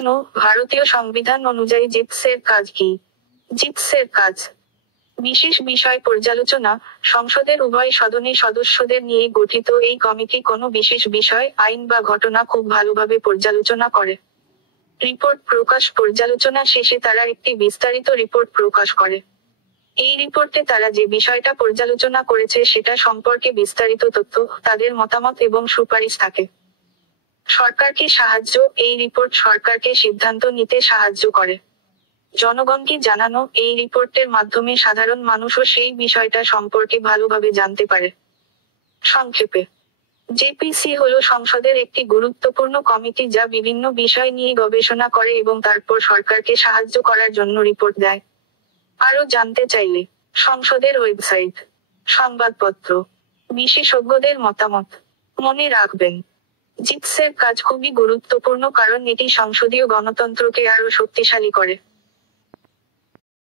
প্রশ্ন, ভারতীয় সংবিধান অনুযায়ী জিপসের কাজ কি? জিপসের কাজ: বিশেষ বিষয় পর্যালোচনা। সংসদের উভয় সদনে সদস্যদের নিয়ে গঠিত এই কমিটি কোনো বিশেষ বিষয়, আইন বা ঘটনা খুব ভালোভাবে পর্যালোচনা করে। রিপোর্ট প্রকাশ: পর্যালোচনা শেষে তারা একটি বিস্তারিত রিপোর্ট প্রকাশ করে। এই রিপোর্টে তারা যে বিষয়টা পর্যালোচনা করেছে সেটা সম্পর্কে বিস্তারিত তথ্য, তাদের মতামত এবং সুপারিশ থাকে। সরকারকে সাহায্য: এই রিপোর্ট সরকারকে সিদ্ধান্ত নিতে সাহায্য করে। জনগণকে জানানো: এই রিপোর্টের মাধ্যমে সাধারণ মানুষও সেই বিষয়টা সম্পর্কে ভালোভাবে জানতে পারে। সংক্ষেপে, জেপিসি হলো সংসদের একটি গুরুত্বপূর্ণ কমিটি যা বিভিন্ন বিষয় নিয়ে গবেষণা করে এবং তারপর সরকারকে সাহায্য করার জন্য রিপোর্ট দেয়। আরও জানতে চাইলে সংসদের ওয়েবসাইট, সংবাদপত্র, বিশেষজ্ঞদের মতামত। মনে রাখবেন, জিপসের কাজ খুবই গুরুত্বপূর্ণ কারণ এটি সংসদীয় গণতন্ত্রকে আরও শক্তিশালী করে।